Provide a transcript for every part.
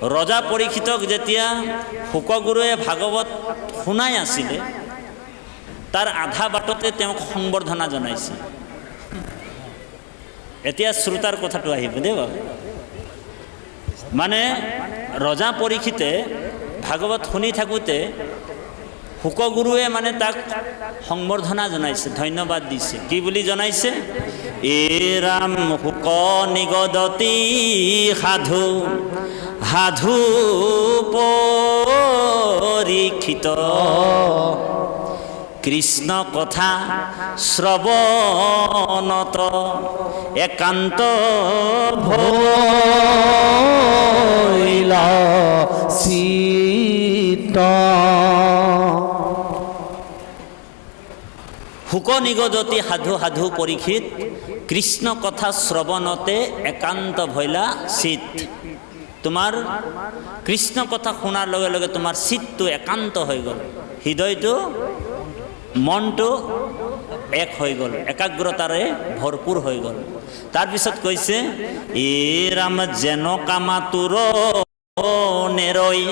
ৰজা পৰীক্ষিতক যেতিয়া শুকগুৰুৱে ভাগৱত শুনাই আছিলে তাৰ আধা বাটতে তেওঁক সংবৰ্ধনা জনাইছে। এতিয়া শ্ৰোতাৰ কথাটো আহিব দেই বাবু। মানে ৰজা পৰীক্ষিতে ভাগৱত শুনি থাকোঁতে শুকগুৰুৱে মানে তাক সংবৰ্ধনা জনাইছে, ধন্যবাদ দিছে। কি বুলি জনাইছে? এ ৰাম শুক নিগদতি সাধু সাধু পৰীক্ষিত কৃষ্ণ কথা শ্ৰৱণত একান্ত ভৈলা চিত। শুক নিগদতি সাধু সাধু পৰীক্ষিত কৃষ্ণ কথা শ্ৰৱণতে একান্ত ভৈলা চিত। তোমাৰ কৃষ্ণ কথা শুনাৰ লগে লগে তোমাৰ চিতটো একান্ত হৈ গ'ল, হৃদয়টো মনটো এক হৈ গ'ল, একাগ্ৰতাৰে ভৰপূৰ হৈ গ'ল। তাৰপিছত কৈছে এ ৰাম যেন কামাতুৰ নেৰৈ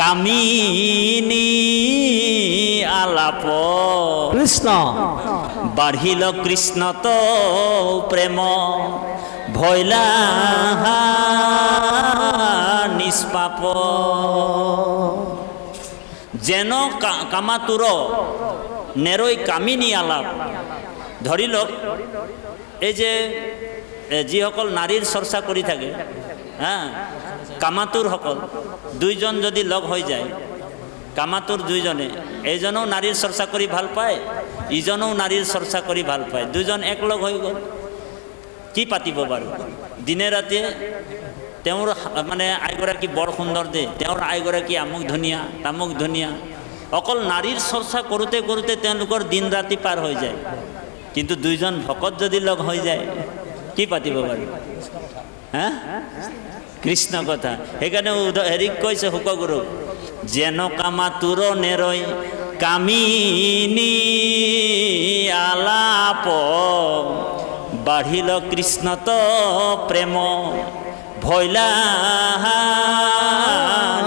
কামিনী আলাপ কৃষ্ণ বাঢ়িল কৃষ্ণত প্ৰেম ভৈলা নিষ্পাপ। যেন কামাতুৰ নেৰৈ কামিনী আলাপ। ধৰি লওক এই যে যিসকল নাৰীৰ চৰ্চা কৰি থাকে, কামাতুৰসকল দুইজন যদি লগ হৈ যায়, কামাতুৰ দুইজনে, এইজনেও নাৰীৰ চৰ্চা কৰি ভাল পায়, ইজনেও নাৰীৰ চৰ্চা কৰি ভাল পায়, দুজন একলগ হৈ গ'ল, কি পাতিব বাৰু? দিনে ৰাতিয়ে তেওঁৰ মানে আইগৰাকী বৰ সুন্দৰ দে, তেওঁৰ আইগৰাকী আমুক ধুনীয়া তামুক ধুনীয়া, অকল নাৰীৰ চৰ্চা কৰোঁতে কৰোঁতে তেওঁলোকৰ দিন ৰাতি পাৰ হৈ যায়। কিন্তু দুইজন ভকত যদি লগ হৈ যায়, কি পাতিব বাৰু? কৃষ্ণ কথা। সেইকাৰণে হেৰিক কৈছে শুকগুৰুক, যেন কামাতুৰ নেৰৈ কামিনী আলাপ বাঢ়িল কৃষ্ণত প্ৰেম ভৈলা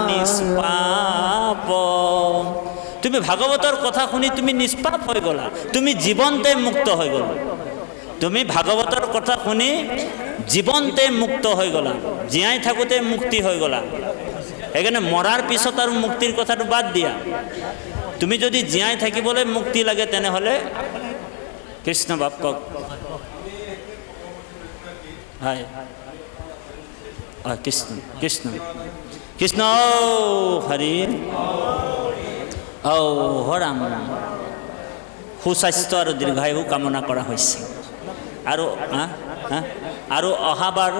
নিষ্পাপ। তুমি ভাগৱতৰ কথা শুনি তুমি নিষ্পাপ হৈ গ'লা, তুমি জীৱনতে মুক্ত হৈ গ'লা। তুমি ভাগৱতৰ কথা শুনি জীৱনতে মুক্ত হৈ গ'লা, জীয়াই থাকোঁতে মুক্তি হৈ গ'লা। সেইকাৰণে মৰাৰ পিছত আৰু মুক্তিৰ কথাটো বাদ দিয়া। তুমি যদি জীয়াই থাকিবলৈ মুক্তি লাগে তেনেহ'লে কৃষ্ণ বাপকক হয় কৃষ্ণ কৃষ্ণ কৃষ্ণ হৰি হৰাম। সুস্বাস্থ্য আৰু দীৰ্ঘায়ু কামনা কৰা হৈছে। আৰু অহাবাৰ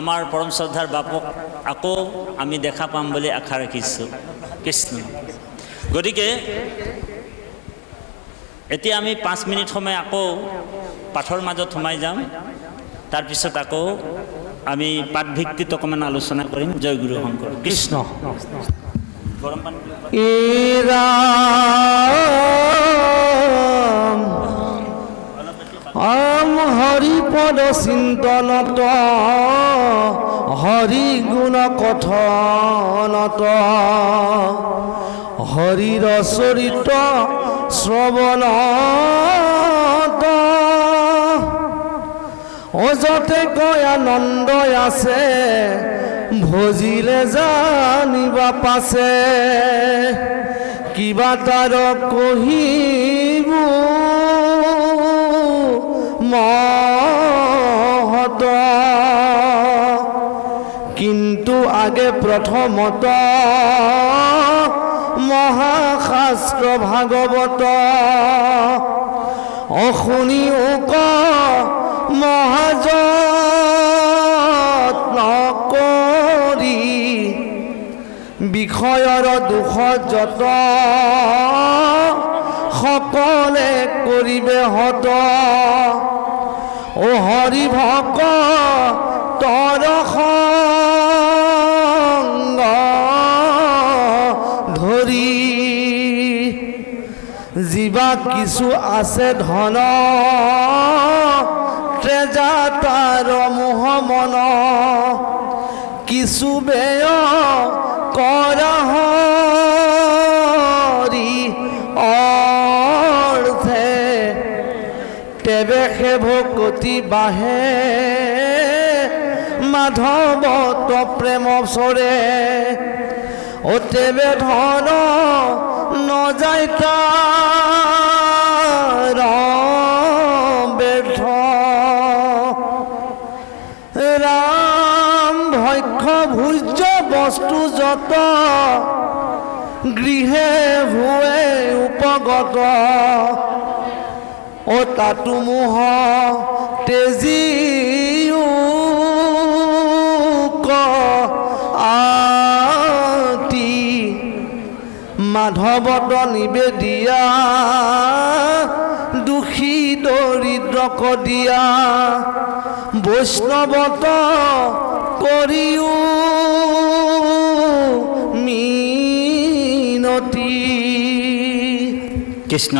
আমাৰ পৰম শ্ৰদ্ধাৰ বাপক আকৌ আমি দেখা পাম বুলি আশা ৰাখিছোঁ। কৃষ্ণ। গতিকে এতিয়া আমি 5 মিনিট সময় আকৌ পাঠৰ মাজত সোমাই যাম, তাৰপিছত আকৌ আমি পাঠ ভিত্তিত অকণমান আলোচনা কৰিম। জয় গুৰু শংকৰ কৃষ্ণ। গৰম পানী হৰিপদ চিন্তনত হৰি গুণ কথনত হৰিৰ চৰিত শ্ৰৱণত অযতে কৈ আনন্দ আছে ভজিলে জানিবা পাছে কিবা তাৰ কহিব মহত কিন্তু আগে প্ৰথমত মহাশাস্ত্ৰ ভাগৱত অশুনিও ক মহাযত্ন কৰি বিষয়ৰ দুখ যত সকলে কৰিবে হত ও হৰি ভক তৰ সংগ ধৰি জীৱা কিছু আছে ধন তেজা তাৰ মোহ মন কি কিছু বেয় কৰা হৰি অৰ্থে তেবে সে ভকতি বাঢ়ে মাধৱত প্ৰেম চৰে ও তেবে ধন নযায় তাৰ ব্যৰ্থ ৰাম ভক্ষ ভোজ্য বস্তু যত গৃহে ভুৱে উপগত ও তাতো মোহ তেজিও আতি মাধৱত নিবেদিয়া দুখী দৰিদ্ৰক দিয়া বৈষ্ণৱত কৰিও মিনতি। কৃষ্ণ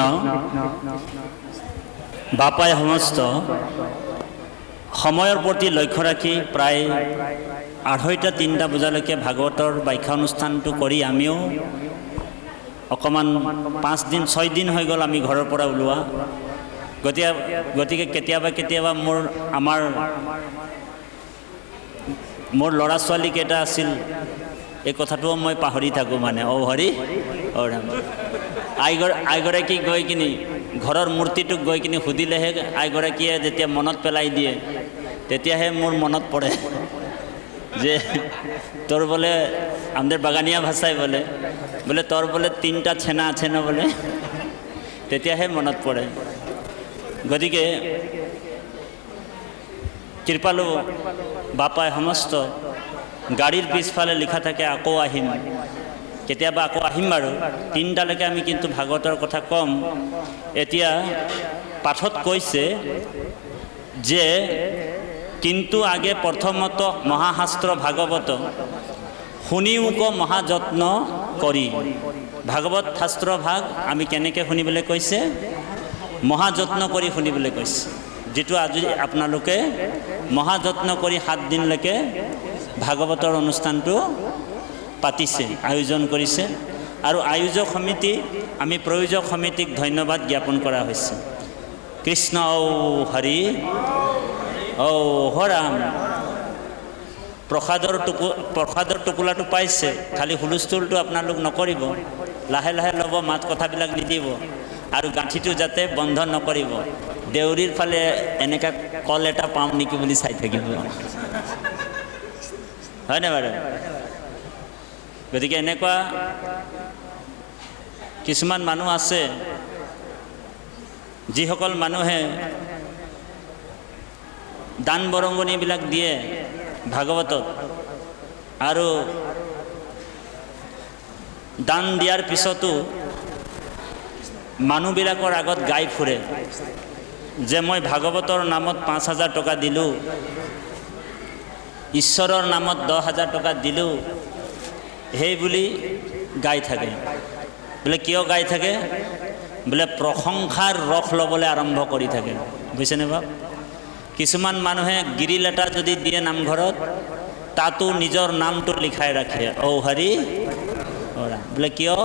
বাপাই সমস্ত সময়ৰ প্ৰতি লক্ষ্য ৰাখি প্ৰায় 2:30-3টা বজালৈকে ভাগৱতৰ ব্যাখ্যানুষ্ঠানটো কৰি আমিও অকণমান 5-6 দিন হৈ গ'ল আমি ঘৰৰ পৰা ওলোৱা। গতিকে কেতিয়াবা মোৰ ল'ৰা ছোৱালীকেইটা আছিল এই কথাটোও মই পাহৰি থাকোঁ মানে হৰি ৰাম। আইগৰাকী গৈ কিনি ঘৰৰ মূৰ্তিটোক গৈ কিনি সুধিলেহে আইগৰাকীয়ে যেতিয়া মনত পেলাই দিয়ে তেতিয়াহে মোৰ মনত পৰে যে তোৰ বোলে আমাদেৰ বাগানিয়া ভাষায় বোলে তোৰ বোলে 3টা ছেনা আছে না বোলে, তেতিয়াহে মনত পৰে। গতিকে কৃপালু বাপাই সমস্ত গাড়ীৰ পিছফালে লিখা থাকে আকৌ আহিম, কেতিয়াবা আকৌ আহিম বাৰু। 3টালৈকে আমি কিন্তু ভাগৱতৰ কথা কম। এতিয়া পাঠত কৈছে যে কিন্তু আগে প্ৰথমত মহাশাস্ত্ৰ ভাগৱত শুনিওক মহাযত্ন কৰি। ভাগৱত শাস্ত্ৰ ভাগ আমি কেনেকৈ শুনিবলৈ কৈছে? মহাযত্ন কৰি শুনিবলৈ কৈছে, যিটো আজি আপোনালোকে মহাযত্ন কৰি 7 দিনলৈকে ভাগৱতৰ অনুষ্ঠানটো পাতিছে, আয়োজন কৰিছে। আৰু আয়োজক সমিতি, আমি প্ৰয়োজক সমিতিক ধন্যবাদ জ্ঞাপন কৰা হৈছে। কৃষ্ণ হৰি হৰাম। প্ৰসাদৰ টোপোলাটো পাইছে, খালি হুলস্থুলটো আপোনালোক নকৰিব, লাহে লাহে ল'ব, মাত কথাবিলাক নিদিব আৰু গাঁঠিটো যাতে বন্ধ নকৰিব। দেউৰীৰ ফালে এনেকুৱা কল এটা পাম নেকি বুলি চাই থাকিব, হয়নে বাৰু? গতিকে এনেকুৱা কিছুমান মানুহ আছে যিসকল মানুহে দান বৰঙণিবিলাক দিয়ে ভাগৱতত, আৰু দান দিয়াৰ পিছতো মানুহবিলাকৰ আগত গাই ফুৰে যে মই ভাগৱতৰ নামত 5,000 টকা দিলোঁ, ঈশ্বৰৰ নামত 10,000 টকা দিলোঁ, সেই বুলি গাই থাকে। বোলে কিয় গাই থাকে? বোলে প্ৰশংসাৰ ৰস ল'বলৈ আৰম্ভ কৰি থাকে, বুজিছেনে বাৰু? কিছুমান মানুহে গিৰিল এটা যদি দিয়ে নামঘৰত, তাতো নিজৰ নামটো লিখাই ৰাখে, হৰি বোলে কিয়?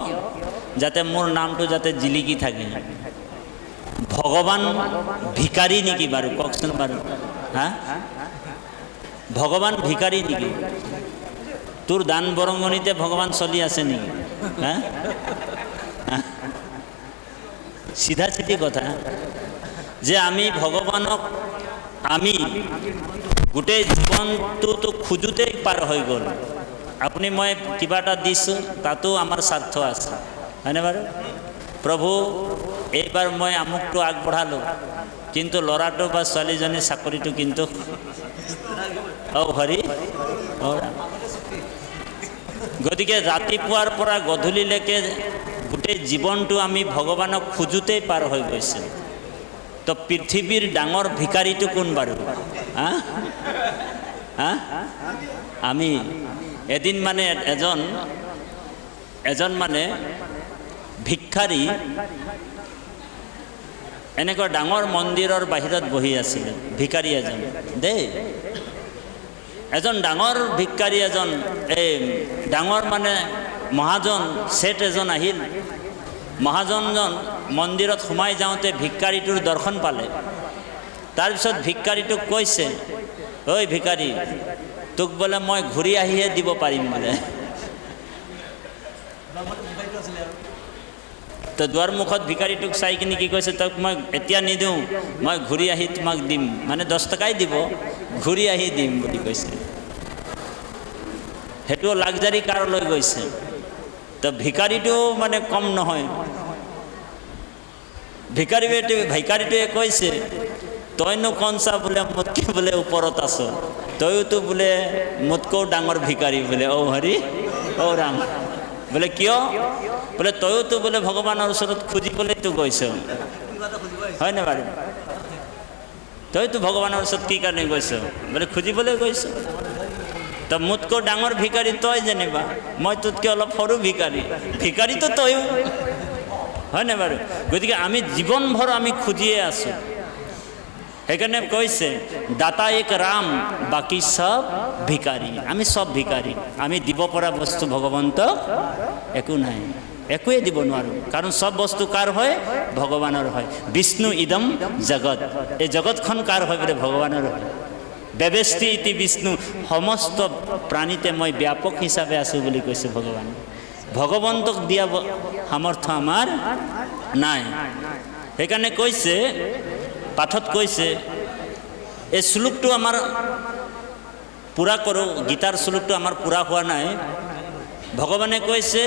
যাতে মোৰ নামটো যাতে জিলিকি থাকে। ভগৱান ভিকাৰী নেকি বাৰু? কওকচোন বাৰু, হা? ভগৱান ভিকাৰী নেকি? তোৰ দান বৰঙণিতে ভগৱান চলি আছে নেকি? হা? চিধা চিধি কথা যে আমি ভগৱানক আমি গোটেই জীৱনটোতো খোজোতেই পাৰ হৈ গ'ল। আপুনি মই কিবা এটা দিছোঁ, তাতো আমাৰ স্বাৰ্থ আছে, হয়নে বাৰু? প্ৰভু এইবাৰ মই আমুকটো আগবঢ়ালোঁ, কিন্তু ল'ৰাটো বা ছোৱালীজনীৰ চাকৰিটো কিন্তু হৰি। গতিকে ৰাতিপুৱাৰ পৰা গধূলিলৈকে গোটেই জীৱনটো আমি ভগৱানক খোজোতেই পাৰ হৈ গৈছে। তো পৃথিৱীৰ ডাঙৰ ভিকাৰীটো কোন বাৰু? আমি এদিন মানে এজন মানে ভিক্ষাৰী এনেকুৱা ডাঙৰ মন্দিৰৰ বাহিৰত বহি আছিলে, ভিকাৰী এজন দেই। এজন ডাঙৰ ভিক্ষাৰী এজন এই ডাঙৰ মানে মহাজন শেঠ এজন আহিল। মহাজনজন মন্দিৰত সোমাই যাওঁতে ভিক্ষাৰীটোৰ দৰ্শন পালে। তাৰপিছত ভিক্ষাৰীটোক কৈছে, ঐ ভিক্ষাৰী, তোক বোলে মই ঘূৰি আহিহে দিব পাৰিম বোলে। তো দুৱাৰ মুখত ভিক্ষাৰীটোক চাই কিনি কি কৈছে, তোক মই এতিয়া নিদিওঁ, মই ঘূৰি আহি তোমাক দিম, মানে 10 টকাই দিব, ঘূৰি আহি দিম বুলি কৈছে। সেইটো লাক্সাৰী কাৰ লৈ গৈছে। তো ভিক্ষাৰীটো মানে কম নহয়। ভিক্ষাৰীটোৱে কৈছে, তইনো কনচা বোলে মোতকৈ বোলে ওপৰত আছ, তইতো বোলে মোতকৈও ডাঙৰ ভিক্ষাৰী বোলে। অ' হৰি, অ' ৰাম। বোলে কিয়? বোলে তইতো বোলে ভগৱানৰ ওচৰত খুজিবলৈতো গৈছ, হয়নে বাৰু? তইতো ভগৱানৰ ওচৰত কি কাৰণে গৈছ? বোলে খুজিবলৈ গৈছ। তো মোতকৈ ডাঙৰ ভিক্ষাৰী তই যেনিবা, মই তোতকৈ অলপ সৰু ভিক্ষাৰী, ভিক্ষাৰীতো তয়ো, হয়নে বাৰু? গতিকে আমি জীৱনভৰ আমি খুজিয়ে আছোঁ। সেইকাৰণে কৈছে দাতা এক ৰাম, বাকী সব ভিকাৰী। আমি সব ভিকাৰী। আমি দিব পৰা বস্তু ভগৱন্তক একো নাই, একোৱে দিব নোৱাৰোঁ। কাৰণ সব বস্তু কাৰ হয়? ভগৱানৰ হয়। বিষ্ণু ইদম জগত, এই জগতখন কাৰ হয় বোলে? ভগৱানৰ হয়। ব্যবস্থি ইতি বিষ্ণু, সমস্ত প্ৰাণীতে মই ব্যাপক হিচাপে আছোঁ বুলি কৈছে ভগৱানে। ভগৱন্তক দিয়া সামৰ্থ্য আমাৰ নাই। সেইকাৰণে কৈছে, পাঠত কৈছে, এই শ্লোকটো আমাৰ পূৰা কৰোঁ, গীতাৰ শ্লোকটো আমাৰ পূৰা হোৱা নাই। ভগৱানে কৈছে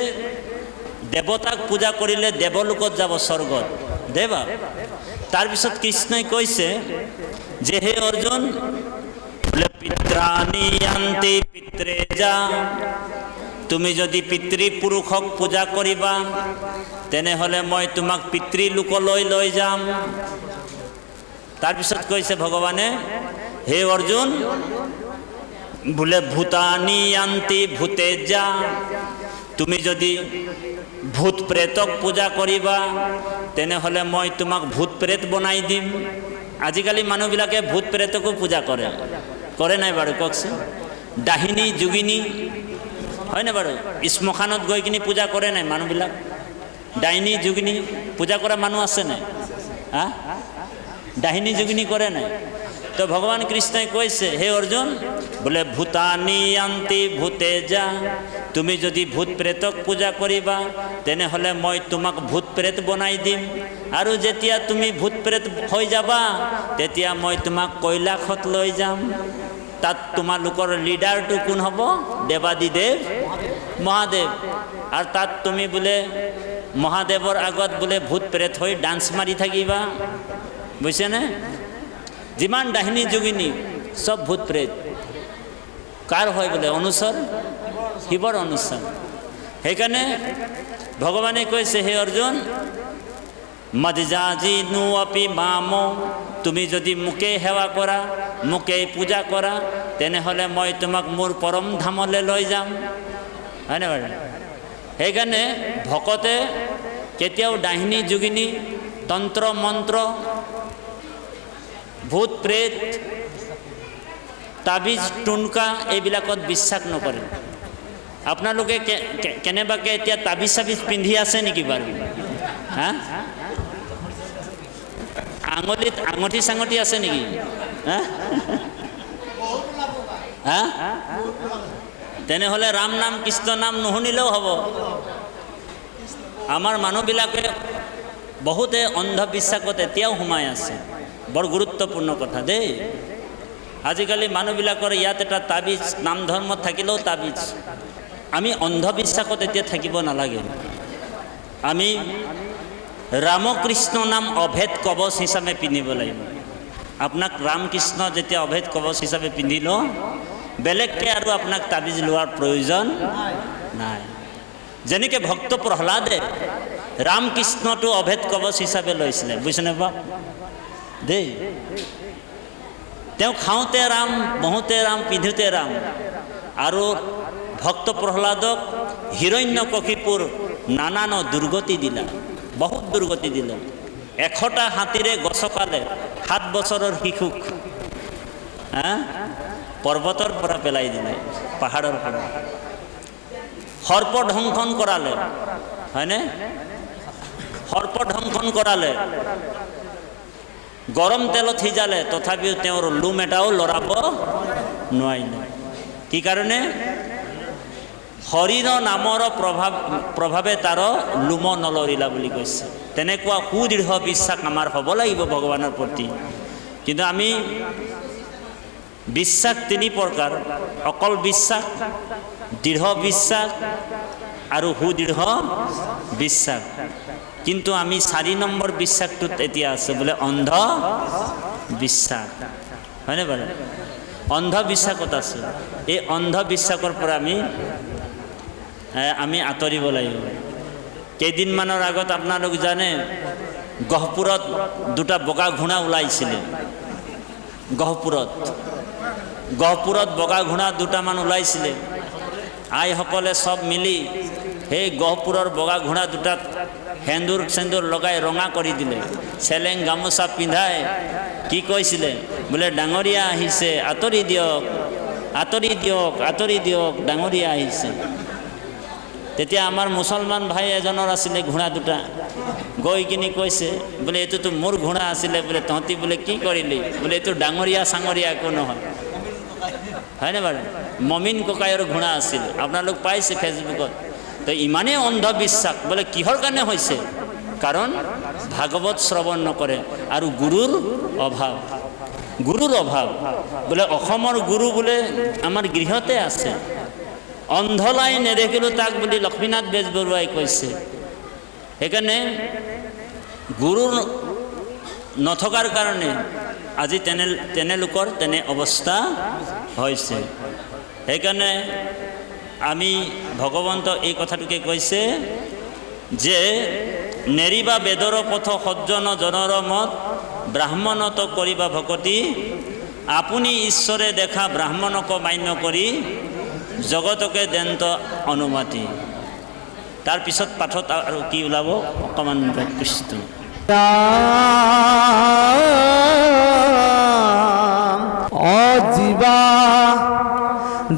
দেৱতাক পূজা কৰিলে দেৱলোকত যাব, স্বৰ্গত দেৱা। তাৰপিছত কৃষ্ণই কৈছে যে হে অৰ্জুন, বোলে পিত্ৰাণি য়ান্তি পিত্ৰে যা, তুমি যদি পিতৃপুৰুষক পূজা কৰিবা তেনেহ'লে মই তোমাক পিতৃলোকলৈ লৈ যাম। তাৰপিছত কৈছে ভগৱানে, হে অৰ্জুন, বোলে ভূতানি য়ান্তি ভূতে যা, তুমি যদি ভূত প্ৰেতক পূজা কৰিবা তেনেহ'লে মই তোমাক ভূত প্ৰেত বনাই দিম। আজিকালি মানুহবিলাকে ভূত প্ৰেতকো পূজা কৰে, কৰে নাই বাৰু কওকচোন? ডাহিনী যোগিনী, হয়নে বাৰু? শ্মশানত গৈ কিনি পূজা কৰে নাই মানুহবিলাক? ডাইনী যোগিনী পূজা কৰা মানুহ আছে নাই? হা? ডাহিনী যোগিনী কৰে নাই? তো ভগৱান কৃষ্ণই কৈছে, হে অৰ্জুন, বোলে ভূতানি য়ান্তি ভূতে যা, তুমি যদি ভূত প্ৰেতক পূজা কৰিবা তেনেহ'লে মই তোমাক ভূত প্ৰেত বনাই দিম। আৰু যেতিয়া তুমি ভূত প্ৰেত হৈ যাবা তেতিয়া মই তোমাক কৈলাশত লৈ যাম। তাত তোমালোকৰ লিডাৰটো কোন হ'ব? দেৱাদিদেৱ মহাদেৱ। আৰু তাত তুমি বোলে মহাদেৱৰ আগত বোলে ভূত প্ৰেত হৈ ডান্স মাৰি থাকিবা, বুজিছেনে? যিমান ডাহিনী যোগিনী সব ভূত প্ৰেত কাৰ হয় বোলে? অনুচৰ, শিৱৰ অনুচৰ। সেইকাৰণে ভগৱানে কৈছে, হে অৰ্জুন, মদজাজিনু আপি মামো, তুমি যদি মোকে সেৱা কৰা, মোকে পূজা কৰা তেনেহ'লে মই তোমাক মোৰ পৰম ধামলৈ লৈ যাম, হয়নে বাৰু? সেইকাৰণে ভকতে কেতিয়াও ডাহিনী যোগিনী, তন্ত্ৰ মন্ত্ৰ, ভূত প্ৰেত, তাবিজ টুনকা এইবিলাকত বিশ্বাস নকৰে। আপোনালোকে কেনেবাকৈ এতিয়া তাবিজ চাবিজ পিন্ধি আছে নেকি বাৰু? হা? আঙুলিত আঙঠি চাঙঠি আছে নেকি? হা? হা? তেনেহ'লে ৰাম নাম কৃষ্ণ নাম নুশুনিলেও হ'ব। আমাৰ মানুহবিলাকে বহুতে অন্ধবিশ্বাসত এতিয়াও সোমাই আছে। বৰ গুৰুত্বপূৰ্ণ কথা দেই। আজিকালি মানুহবিলাকৰ ইয়াত এটা তাবিজ, নাম ধৰ্মত থাকিলেও তাবিজ। আমি অন্ধবিশ্বাসত এতিয়া থাকিব নালাগে। আমি ৰামকৃষ্ণ নাম অভেদ কবচ হিচাপে পিন্ধিব লাগিব। আপোনাক ৰামকৃষ্ণ যেতিয়া অভেদ কবচ হিচাপে পিন্ধিল, বেলেগকৈ আৰু আপোনাক তাবিজ লোৱাৰ প্ৰয়োজন নাই। যেনেকৈ ভক্ত প্ৰহ্লাদে ৰামকৃষ্ণটো অভেদ কবচ হিচাপে লৈছিলে, বুজিছেনে বাপ দেই? তেওঁ খাওঁতে ৰাম, বহোঁতে ৰাম, পিন্ধোতে ৰাম। আৰু ভক্ত প্ৰহ্লাদক হিৰণ্যকশিপুৰ নানান দুৰ্গতি দিলা, বহুত দুৰ্গতি দিলে। 100টা হাতীৰে গছকালে 7 বছৰৰ শিশুক। পৰ্বতৰ পৰা পেলাই দিলে, পাহাৰৰ পৰা। সৰ্প ধ্বংসন কৰালে, হয়নে? সৰ্প ধ্বংসন কৰালে, গৰম তেলত সিজালে, তথাপিও তেওঁৰ লোম এটাও লৰাব নোৱাৰিলে। কি কাৰণে? হৰিৰ নামৰ প্ৰভাৱে তাৰ লোম নলৰিলা বুলি কৈছে। তেনেকুৱা সুদৃঢ় বিশ্বাস আমাৰ হ'ব লাগিব ভগৱানৰ প্ৰতি। কিন্তু আমি বিশ্বাস তিনি প্ৰকাৰ, অকল বিশ্বাস, দৃঢ় বিশ্বাস আৰু সুদৃঢ় বিশ্বাস। কিন্তু আমি 4 নম্বৰ বিশ্বাসটোত এতিয়া আছে বোলে অন্ধ বিশ্বাস, হয়নে বাৰু? অন্ধবিশ্বাসত আছে। এই অন্ধবিশ্বাসৰ পৰা আমি আঁতৰিব লাগিব। কেইদিনমানৰ আগত আপোনালোক জানে গহপুৰত 2টা বগা ঘোঁৰা ওলাইছিলে। গহপুৰত বগা ঘোঁৰা 2টামান ওলাইছিলে। আইসকলে চব মিলি সেই গহপুৰৰ বগা ঘোঁৰা 2টাক সেন্দুৰ লগাই ৰঙা কৰি দিলে। চেলেং গামোচা পিন্ধাই কি কৈছিলে? বোলে ডাঙৰীয়া আহিছে, আঁতৰি দিয়ক, আঁতৰি দিয়ক, আঁতৰি দিয়ক, ডাঙৰীয়া আহিছে। তেতিয়া আমাৰ মুছলমান ভাই এজনৰ আছিলে ঘোঁৰা 2টা, গৈ কিনি কৈছে বোলে এইটোতো মোৰ ঘোঁৰা আছিলে, বোলে তহঁতি বোলে কি কৰিলি? বোলে এইটো ডাঙৰীয়া চাঙৰীয়া একো নহয়, হয়নে বাৰু? মমিন ককাইৰ ঘোঁৰা আছিল, আপোনালোক পাইছে ফেচবুকত। তো ইমানেই অন্ধবিশ্বাস। বোলে কিহৰ কাৰণে হৈছে? কাৰণ ভাগৱত শ্ৰৱণ নকৰে আৰু গুৰুৰ অভাৱ। বোলে অসমৰ গুৰু বোলে আমাৰ গৃহতে আছে। অন্ধলাই নেদেখিলোঁ তাক বুলি লক্ষ্মীনাথ বেজবৰুৱাই কৈছে। সেইকাৰণে গুৰু নথকাৰ কাৰণে আজি তেনেলোকৰ তেনে অৱস্থা হৈছে। সেইকাৰণে আমি ভগৱন্ত এই কথাটোকে কৈছে যে নেৰিবা বেদৰ পথ সজ্জন জনৰ মত, ব্ৰাহ্মণত কৰিবা ভকতি, আপুনি ঈশ্বৰে দেখা ব্ৰাহ্মণক মান্য কৰি, জগতকে দেন্ত অনুমতি। তাৰপিছত পাঠত আৰু কি ওলাব অকণমান কৃষ্ণ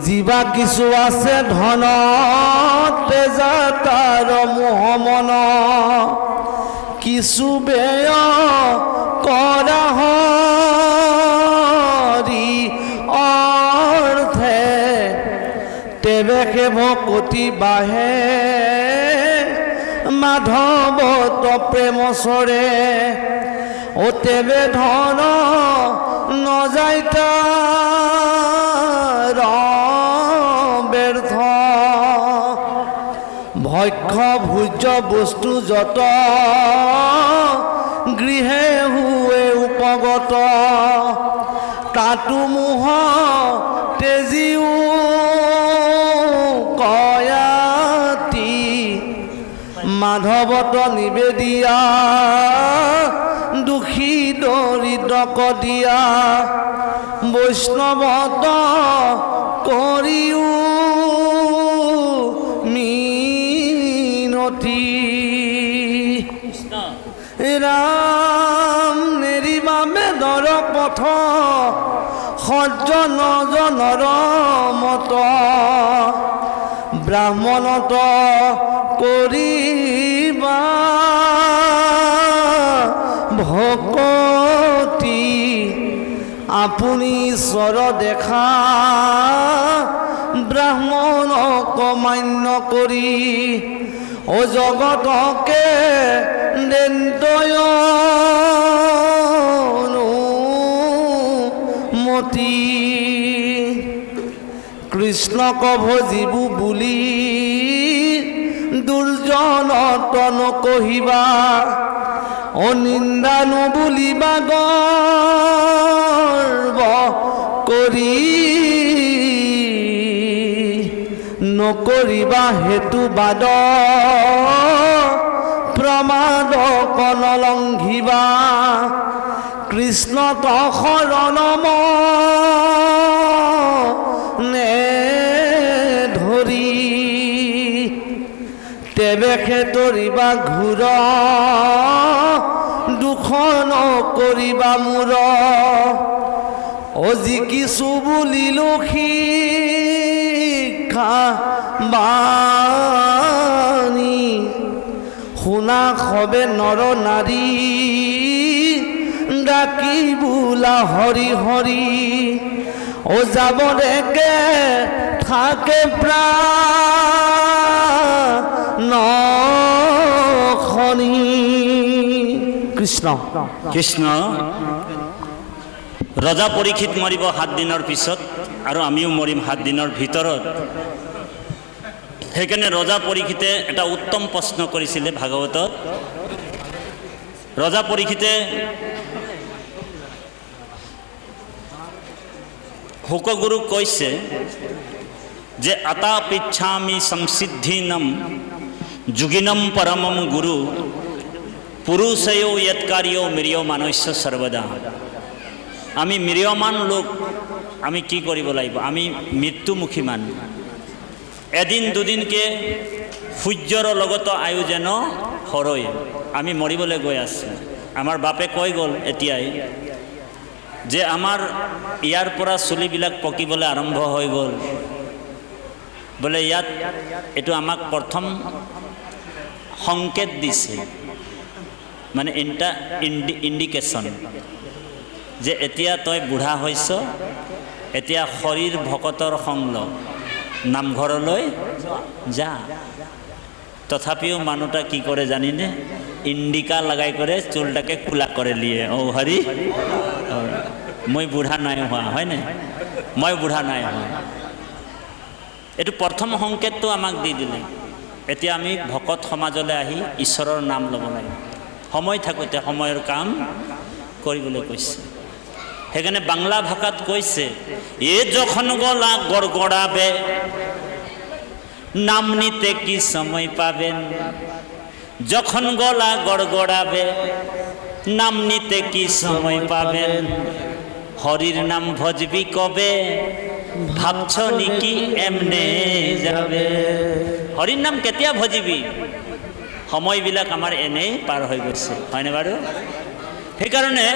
জীৱা কিছু আছে ধন তেজা তাৰ মোহমন, কিছু বেয় কৰা হৰি অৰ্থে, তেবে সেৱ কতি বাঢ়ে মাধৱত প্ৰেমচৰে, ও তেবে ধন নযায় তাৰ ব্যৰ্থ, ভক্ষ ভোজ্য বস্তু যত গৃহে হুৱে উপগত, তাতো মোহ তেজিও কয়াতি, মাধৱত নিবেদিয়া দুখী দৰিদ্ৰক দিয়া, বৈষ্ণৱত কৰিও মিনতি। ৰাম নেৰিবা বেদৰ পথ সজ্জন জনৰ মত, ব্ৰাহ্মণত কৰিবা ভকতি, আপুনি ঈশ্বৰ দেখা ব্ৰাহ্মণক মান্য কৰি, ও জগতকে দেন্তয় অনুমতি। কৃষ্ণক ভজিবু বুলি দুৰ্জনত নকহিবা, অনিন্দা নুবুলিবা গৰ্ব কৰি, নকৰিবা হেতু বাদ প্ৰমাদ নলংঘিবা, কৃষ্ণত শৰণম নে ধৰি, তেবে খেতৰিবা ঘূৰ দুখন কৰিবা মূৰ, অজি কিছু বুলিলো শিক্ষা বাণী শুনা সবে নৰ নাৰী ডাকি বোলা হৰি হৰি ও যাব দেখে থাকে প্ৰাণ খনি কৃষ্ণ কৃষ্ণ ৰজা পৰীক্ষিত মৰিব 7 দিনৰ পিছত আৰু আমিও মৰিম 7 দিনৰ ভিতৰত। সেইকাৰণে ৰজা পৰীক্ষিতে এটা উত্তম প্ৰশ্ন কৰিছিলে ভাগৱতত। ৰজা পৰীক্ষিতে শুকগুৰুক কৈছে যে আতা পৃচ্ছামি সংসিদ্ধিনম যোগিনম পৰমম গুৰু পুৰুষয়ো য়ৎকাৰ্যো মিৰিয়মানস্য সৰ্বদা। আমি মিৰিয়মান লোক, আমি কি কৰিব লাগিব? আমি মৃত্যুমুখী মানুহ। এদিন দুদিনকে সূৰ্যৰ লগত আয়ু যেন হৰয়, আমি মৰিবলৈ গৈ আছোঁ। আমাৰ বাপে কৈ গ'ল এতিয়াই যে আমাৰ ইয়াৰ পৰা চুলিবিলাক পকিবলৈ আৰম্ভ হৈ গ'ল। বোলে ইয়াত এইটো আমাক প্ৰথম সংকেত দিছে, মানে এটা ইণ্ডিকেশ্যন যে এতিয়া তই বুঢ়া হৈছ, এতিয়া শৰীৰ ভকতৰ সংগ নামঘৰলৈ যা। তথাপিও মানুহটা কি কৰে জানিনে? ইণ্ডিকা লগাই কৰে চুলটাকে খোলা কৰে লিয়ে। ও হৰি, মই বুঢ়া নাই হোৱা, হয়নে? মই বুঢ়া নাই হোৱা। এইটো প্ৰথম সংকেতটো আমাক দি দিলে। এতিয়া আমি ভকত সমাজলৈ আহি ঈশ্বৰৰ নাম ল'ব লাগে। সময় থাকোঁতে সময়ৰ কাম কৰিবলৈ কৈছে। সেইকাৰণে বাংলা ভাষাত কৈছে, এ যখন গলা গড়গড়াবে নাম নিতে কি সময় পাবেন। যখন গলা গড়গড়াবে নাম নিতে কি সময় পাবেন। হরির নাম ভজবি কবে ভাবছ নিকি এমনে যাবে। হরির নাম কেতিয়া ভজিবি? সময়বিলাক আমাৰ এনেই পাৰ হৈ গৈছে, হয়নে বাৰু? সেইকাৰণে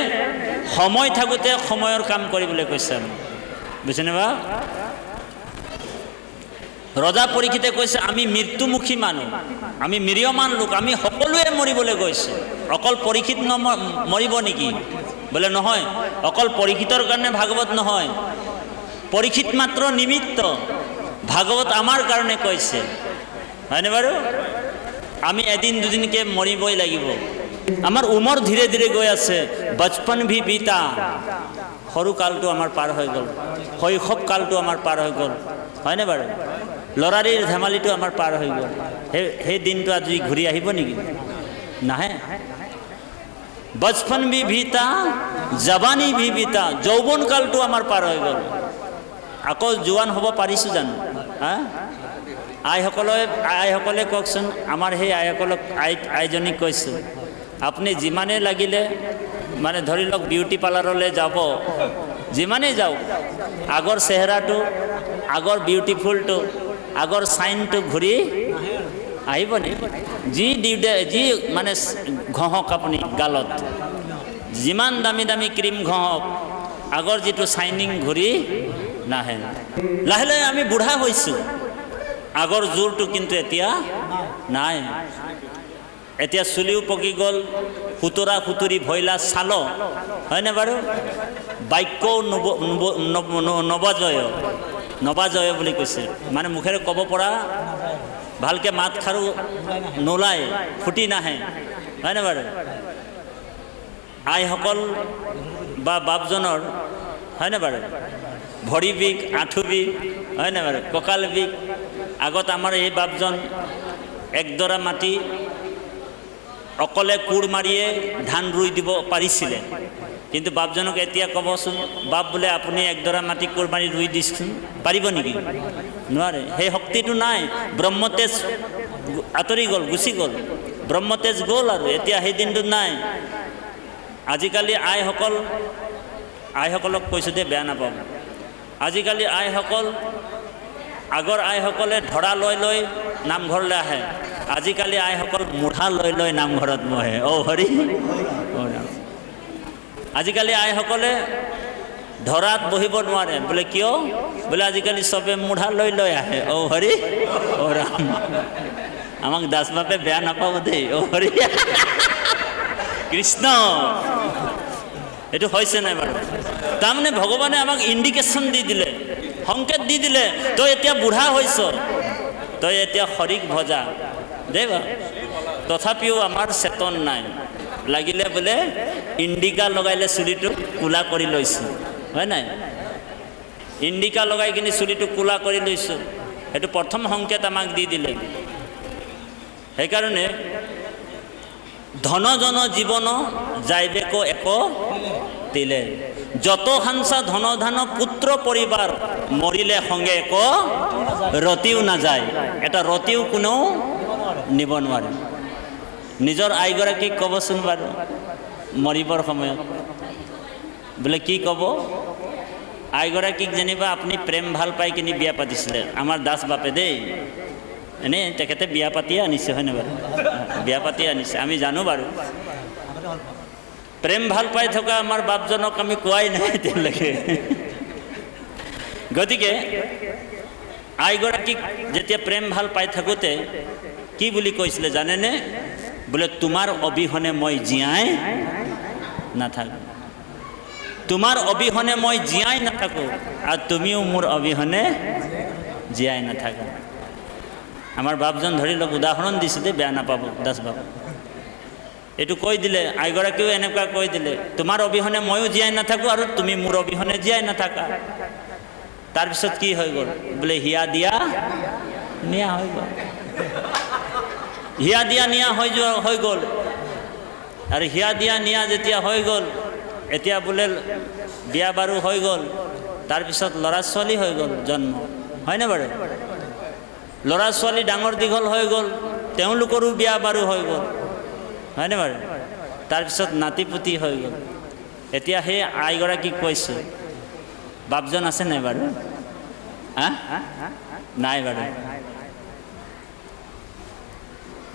সময় থাকোঁতে সময়ৰ কাম কৰিবলৈ কৈছে। বুজিছেনে বা? ৰজা পৰীক্ষিতে কৈছে আমি মৃত্যুমুখী মানুহ, আমি মিৰিয়মান লোক, আমি সকলোৱে মৰিবলৈ গৈছে। অকল পৰীক্ষিত মৰিব নেকি? বোলে নহয়, অকল পৰীক্ষিতৰ কাৰণে ভাগৱত নহয়, পৰীক্ষিত মাত্ৰ নিমিত্ত, ভাগৱত আমাৰ কাৰণে কৈছে, হয়নে বাৰু? আমি এদিন দুদিনকে মৰিবই লাগিব। আমাৰ উমৰ ধীৰে ধীৰে গৈ আছে। বচপন ভি বিতা, সৰু কালটো আমাৰ পাৰ হৈ গ'ল, শৈশৱ কালটো আমাৰ পাৰ হৈ গ'ল, হয়নে বাৰু? ল'ৰাৰিৰ ধেমালিটো আমাৰ পাৰ হৈ গ'ল। সেই দিনটো আজি ঘূৰি আহিব নেকি? নাহে। বচপন ভি বিতা, জৱানী ভি বিতা, যৌৱন কালটো আমাৰ পাৰ হৈ গ'ল। আকৌ জোৱান হ'ব পাৰিছোঁ জানো? হা? আইসকলে কওকচোন, আমাৰ সেই আইজনীক কৈছোঁ, আপুনি যিমানেই লাগিলে মানে ধৰি লওক বিউটি পাৰ্লাৰলৈ যাব, যিমানেই যাওক, আগৰ চেহেৰাটো, আগৰ বিউটিফুলটো, আগৰ চাইনটো ঘূৰি আহিব নি? যি মানে ঘঁহক আপুনি গালত, যিমান দামী দামী ক্ৰীম ঘঁহক, আগৰ যিটো চাইনিং ঘূৰি নাহে। লাহে লাহে আমি বুঢ়া হৈছোঁ, আগৰ জোৰটো কিন্তু এতিয়া নাই। এতিয়া চুলিও পকি গ'ল, সুতৰা সুতুৰি ভৈলা চাল, হয়নে বাৰু? বাক্যও নৱজয় বুলি কৈছে, মানে মুখেৰে ক'ব পৰা, ভালকৈ মাত খাৰু নোলায়, ফুটি নাহে, হয়নে বাৰু? আইসকল বা বাপজনৰ, হয়নে বাৰু? ভৰি বিষ, আঁঠু বিষ, হয়নে বাৰু? কঁকাল বিষ। আগত আমাৰ এই বাপজন একডৰা মাটি অকলে কোৰ মাৰিয়ে ধান ৰুই দিব পাৰিছিলে, কিন্তু বাপজনক এতিয়া ক'বচোন, বাপ বোলে আপুনি একডৰা মাটি কোৰ মাৰি ৰুই দিচোন, পাৰিব নেকি? নোৱাৰে। সেই শক্তিটো নাই। ব্ৰহ্মতেজ আঁতৰি গ'ল, গুচি গ'ল, ব্ৰহ্মতেজ গ'ল, আৰু এতিয়া সেই দিনটো নাই। আজিকালি আইসকলক কৈছোঁ দে, বেয়া নাপাব। আজিকালি আইসকল, আগৰ আইসকলে ঢৰা লৈ লৈ নামঘৰলৈ আহে, আজিকালি আইসকল মুঠা লৈ লৈ নামঘৰত বহে। অ' হৰি, আজিকালি আইসকলে ধৰাত বহিব নোৱাৰে। বোলে কিয়? বোলে আজিকালি চবে মুঢ়া লৈ লৈ আহে। অ হৰি, অ ৰাম, আমাক দাস বাপে বেয়া নাপাব দেই। অ হৰি কৃষ্ণ, এইটো হৈছে নাই বাৰু? তাৰমানে ভগৱানে আমাক ইণ্ডিকেশ্যন দি দিলে, সংকেত দি দিলে, তই এতিয়া বুঢ়া হৈছ, তই এতিয়া হৰিক ভজা দেই বা। তথাপিও আমাৰ চেতন নাই। লাগিলে বোলে ইণ্ডিকা লগাইলে চুলিটো কোলা কৰি লৈছোঁ, হয় নাই? ইণ্ডিকা লগাই কিনি চুলিটো কোলা কৰি লৈছোঁ, সেইটো প্ৰথম সংকেত আমাক দি দিলে। সেইকাৰণে ধনজন জীবন যাইবেক এক দিলে, যত হাংসা ধন ধান পুত্ৰ পৰিবাৰ, মৰিলে সংগে এক ৰতিও নাযায়। এটা ৰতিও কোনেও নিব নোৱাৰে। নিজৰ আইগৰাকীক ক'বচোন বাৰু মৰিবৰ সময়ত, বোলে কি ক'ব? আইগৰাকীক যেনিবা আপুনি প্ৰেম ভাল পাই কিনি বিয়া পাতিছিলে, আমাৰ দাস বাপে দেই, এনেই তেখেতে বিয়া পাতিয়ে আনিছে, হয়নে বাৰু? বিয়া পাতিয়ে আনিছে, আমি জানো বাৰু। প্ৰেম ভাল পাই থকা আমাৰ বাপজনক আমি কোৱাই নাই এতিয়ালৈকে। গতিকে আইগৰাকীক যেতিয়া প্ৰেম ভাল পাই থাকোঁতে কি বুলি কৈছিলে জানেনে? বোলে তোমাৰ অবিহনে মই জীয়াই নাথাকোঁ, তোমাৰ অবিহনে মই জীয়াই নাথাকোঁ, আৰু তুমিও মোৰ অবিহনে জীয়াই নাথাকা। আমাৰ বাপজন ধৰি লওক, উদাহৰণ দিছোঁ দেই, বেয়া নাপাব দাস বাবু। এইটো কৈ দিলে, আইগৰাকীও এনেকুৱা কৈ দিলে, তোমাৰ অবিহনে ময়ো জীয়াই নাথাকোঁ আৰু তুমি মোৰ অবিহনে জীয়াই নাথাকা। তাৰপিছত কি হৈ গ'ল? বোলে হিয়া দিয়া নিয়া হৈ গ'ল। হিয়া দিয়া নিয়া হৈ গ'ল। আৰু হিয়া দিয়া নিয়া যেতিয়া হৈ গ'ল, এতিয়া বোলে বিয়া বাৰু হৈ গ'ল, তাৰপিছত ল'ৰা ছোৱালী হৈ গ'ল জন্ম, হয়নে বাৰু? ল'ৰা ছোৱালী ডাঙৰ দীঘল হৈ গ'ল, তেওঁলোকৰো বিয়া বাৰু হৈ গ'ল, হয়নে বাৰু? তাৰপিছত নাতি পুতি হৈ গ'ল। এতিয়া সেই আইগৰাকীক কৈছোঁ, বাপজন আছে নাই বাৰু? হা? নাই বাৰু।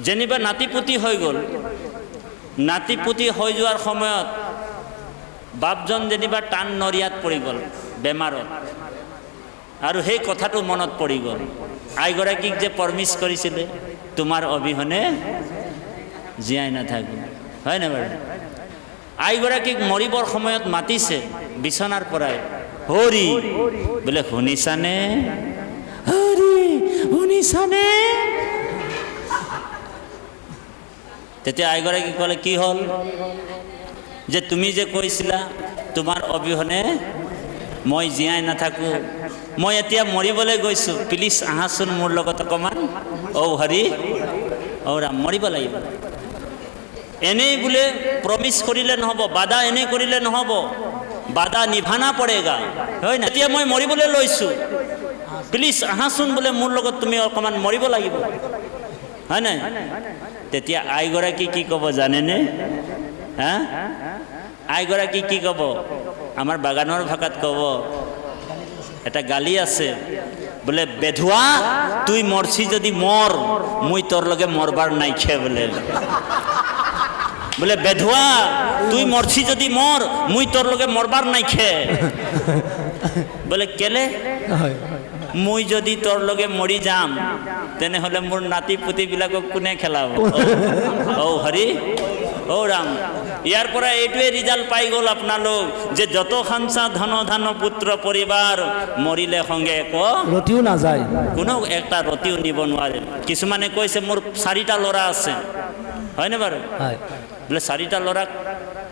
যেনিবা নাতি পুতি হৈ গ'ল, নাতি পুতি হৈ যোৱাৰ সময়ত বাপজন যেনিবা টান নৰিয়াত পৰি গ'ল, বেমাৰত, আৰু সেই কথাটো মনত পৰি গ'ল। আইগৰাকীক যে প্ৰমিছ কৰিছিলে, তোমাৰ অবিহনে জীয়াই নাথাকোঁ, হয়নে বাৰু? আইগৰাকীক মৰিবৰ সময়ত মাতিছে বিচনাৰ পৰাই, হৰি, বোলে শুনিছানে? হৰি শুনিছানে? তেতিয়া আইগৰাকী ক'লে, কি হ'ল? যে তুমি যে কৈছিলা তোমাৰ অবিহনে মই জীয়াই নাথাকোঁ, মই এতিয়া মৰিবলৈ গৈছোঁ, প্লিজ আহাচোন মোৰ লগত অকণমান। অ হৰি, অ ৰাম, মৰিব লাগিব। এনেই বোলে প্ৰমিছ কৰিলে নহ'ব, বাধা এনেই কৰিলে নহ'ব, বাধা নিভানা পৰেগা, হয় না? এতিয়া মই মৰিবলৈ লৈছোঁ, প্লিজ আহাচোন বোলে মোৰ লগত, তুমি অকণমান মৰিব লাগিব, হয় নাই? তেতিয়া আইগৰাকী কি ক'ব জানেনে? হা? আইগৰাকী কি ক'ব? আমাৰ বাগানৰ ভাষাত ক'ব, এটা গালি আছে, বোলে বেধুৱা, তুই মৰছি যদি মৰ, মুই তোর লগে মরবার নাই খে। বোলে বোলে বেধুয়া, তুই মরছি যদি মর, মুই তোর লগে মরবার নাই খে। বোলে কেলে? মুই যদি তোর লগে মরি যাম, তেনেহলে মোর নাতি পুতিবিলাকক কোনে খেলাব? ও হৰি, ও ৰাম। ইয়াৰ পৰা এইটোৱে ৰিজাল্ট পাই গ'ল আপোনালোক, যে যত খানচা ধন ধান পুত্ৰ পৰিবাৰ, মৰিলে সংগে এক ৰতিও নাযায়, কোনো একটা ৰতিও নিব নোৱাৰে। কিছুমানে কৈছে মোৰ 4টা ল'ৰা আছে, হয়নে বাৰু? বোলে 4টা ল'ৰাক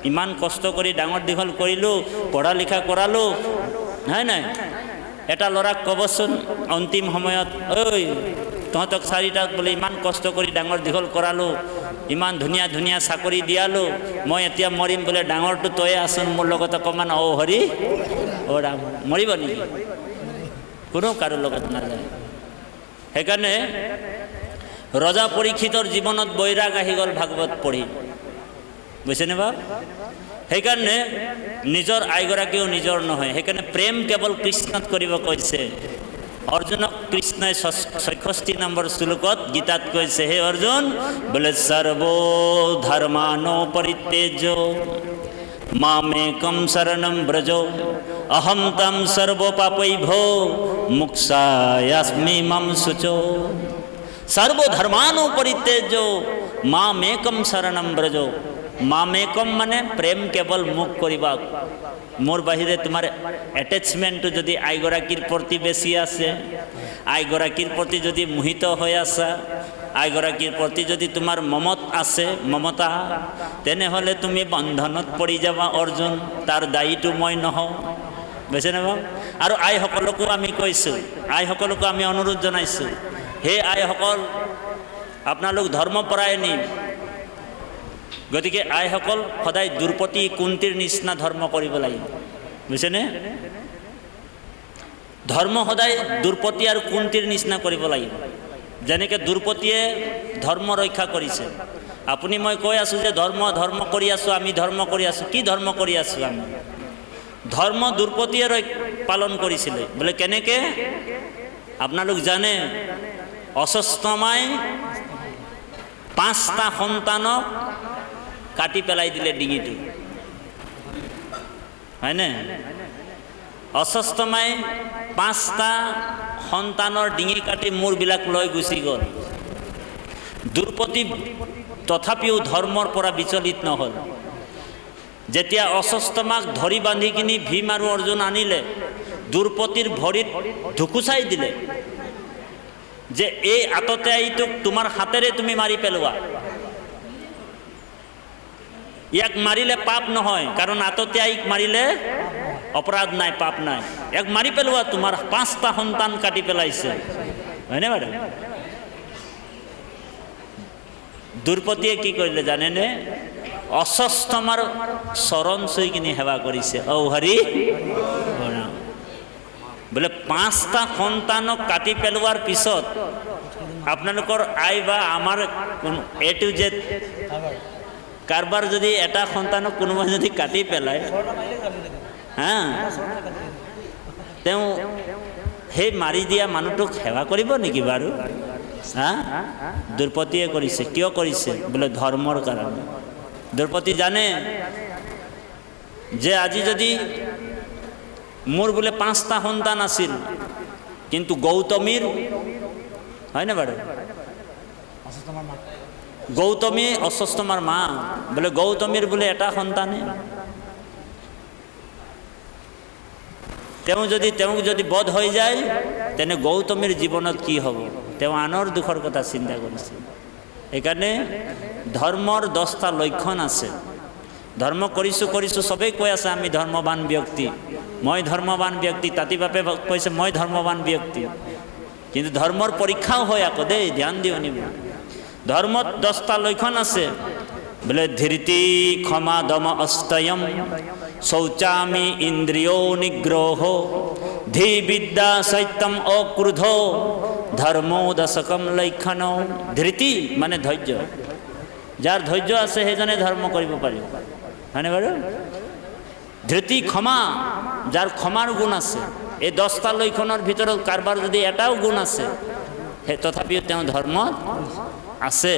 ইমান কষ্ট কৰি ডাঙৰ দীঘল কৰিলোঁ, পঢ়া লিখা কৰালোঁ, হয় নাই? এটা ল'ৰাক ক'বচোন অন্তিম সময়ত, ঐ তহঁতক 4টাক বোলে ইমান কষ্ট কৰি ডাঙৰ দীঘল কৰালোঁ, ইমান ধুনীয়া ধুনীয়া চাকৰি দিয়ালোঁ, মই এতিয়া মৰিম, বোলে ডাঙৰটো তয়ে আছোন মোৰ লগত অকণমান, অ হৰি, অ ৰাম, মৰিব নেকি? কোনো কাৰো লগত নাযায়। সেইকাৰণে ৰজা পৰীক্ষিতৰ জীৱনত বৈৰাগ আহি গ'ল ভাগৱত পঢ়ি, বুজিছেনে বাপ? সেইকাৰণে নিজৰ আইগৰাকীও নিজৰ নহয়। সেইকাৰণে প্ৰেম কেৱল কৃষ্ণত কৰিব কৈছে। অৰ্জুনক কৃষ্ণই 66 নম্বৰ শ্লোকত গীতাত কৈছে, হে অৰ্জুন, বোলে সৰ্ব ধৰ্মানো পৰিত্যজ্য মামেকম শরণম ব্রজ অহম তম সর্বপাপৈভো মুক্ষায়াস্মি মম শুচো সর্বধর্মানু পরিত্যজ্য মামেকম শরণম ব্রজ। মামেকম মানে প্রেম কেবল মুখ করিবা, মোর বাহিরে তোমার অ্যাটাচমেন্ট যদি আইগৰাকীৰ প্ৰতি বেছি আছে, আইগৰাকীৰ প্ৰতি যদি মোহিত হৈ আছা, আইগৰাকীৰ প্ৰতি যদি তোমাৰ মমত আছে, মমতা, তেনেহ'লে তুমি বন্ধনত পৰি যাবা অৰ্জুন, তাৰ দায়ীটো মই নহওঁ। বুজিছে নে বাৰু? আৰু আইসকলকো আমি কৈছোঁ, আইসকলকো আমি অনুৰোধ জনাইছোঁ, হে আইসকল আপোনালোক ধৰ্মপৰায়ণী, গতিকে আইসকল সদায় দ্ৰুপদী কুন্তীৰ নিচিনা ধৰ্ম কৰিব লাগিব। বুজিছেনে? ধৰ্ম সদায় দ্ৰুপদী আৰু কুন্তীৰ নিচিনা কৰিব লাগিব। যেনেকৈ দ্ৰুপদীয়ে ধৰ্ম ৰক্ষা কৰিছে। আপুনি মই কৈ আছোঁ যে ধৰ্ম কৰি আছোঁ, আমি ধৰ্ম কৰি আছোঁ। কি ধৰ্ম কৰি আছোঁ আমি? ধৰ্ম দ্ৰুপদীয়ে পালন কৰিছিলে। বোলে কেনেকৈ? আপোনালোক জানে অশ্বত্থামাই 5টা সন্তানক কাটি পেলাই দিলে ডিঙিটো, হয়নে? অশ্বত্থামাই 5টা সন্তানৰ ডিঙি কাটি মূৰবিলাক লৈ গুচি গ'ল। দ্ৰুপদী তথাপিও ধৰ্মৰ পৰা বিচলিত নহ'ল। যেতিয়া অশ্বত্থামাক ধৰি বান্ধি কিনি ভীম আৰু অৰ্জুন আনিলে, দ্ৰুপদীৰ ভৰিত ঢুকুচাই দিলে যে এই আততে আইটোক তোমাৰ হাতেৰে তুমি মাৰি পেলোৱা। ইয়াক মাৰিলে পাপ নহয়, কাৰণ আততে আইক মাৰিলে অপৰাধ নাই, পাপ নাই। ইয়াক মাৰি পেলোৱা, তোমাৰ 5টা সন্তান কাটি পেলাইছে, হয়নে বাৰু? দ্ৰুপদীয়ে কি কৰিলে জানেনে? অশ্বত্থামাৰ চৰণ চুই কিনি সেৱা কৰিছে। ঔ হৰি বোলে 5টা সন্তানক কাটি পেলোৱাৰ পিছত আপোনালোকৰ আই বা আমাৰ এ টু জেড কাৰোবাৰ যদি এটা সন্তানক কোনোবাই যদি কাটি পেলায়, হা, তেওঁ সেই মাৰি দিয়া মানুহটোক সেৱা কৰিব নেকি বাৰু? হা? দ্ৰুপদীয়ে কৰিছে। কিয় কৰিছে? বোলে ধৰ্মৰ কাৰণে। দ্ৰুপদী জানে যে আজি যদি মোৰ বোলে 5টা সন্তান আছিল, কিন্তু গৌতমীৰ, হয়নে বাৰু? গৌতমী অশ্বত্থামাৰ মা, বোলে গৌতমীৰ বোলে এটা সন্তানে, তেওঁক যদি বধ হৈ যায়, তেনে গৌতমীৰ জীৱনত কি হ'ব? তেওঁ আনৰ দুখৰ কথা চিন্তা কৰিছে। সেইকাৰণে ধৰ্মৰ 10টা লক্ষণ আছে। ধৰ্ম কৰিছোঁ চবেই কৈ আছে আমি ধৰ্মৱান ব্যক্তি, মই ধৰ্মৱান ব্যক্তি। তাঁতি বাপে কৈছে মই ধৰ্মৱান ব্যক্তি, কিন্তু ধৰ্মৰ পৰীক্ষাও হয় আকৌ দেই, ধ্যান দিও নিব। ধৰ্মত 10টা লক্ষণ আছে। বোলে ধৃতি ক্ষমা দম অস্তয়ম শৌচামি ইন্দ্রিয় নিগ্রহ ধী বিদ্যা সত্যম অক্রোধ ধর্ম দশকম লক্ষণ। ধৃতি মানে ধৈর্য, যার ধৈর্য আছে সেইজনে ধর্ম কৰিব পাৰিব, হয়নে বাৰু? ধৃতি ক্ষমা, যাৰ ক্ষমাৰ গুণ আছে। এই 10টা লক্ষণৰ ভিতৰত কাৰোবাৰ যদি এটাও গুণ আছে, তথাপিও তেওঁ ধৰ্মত আছে।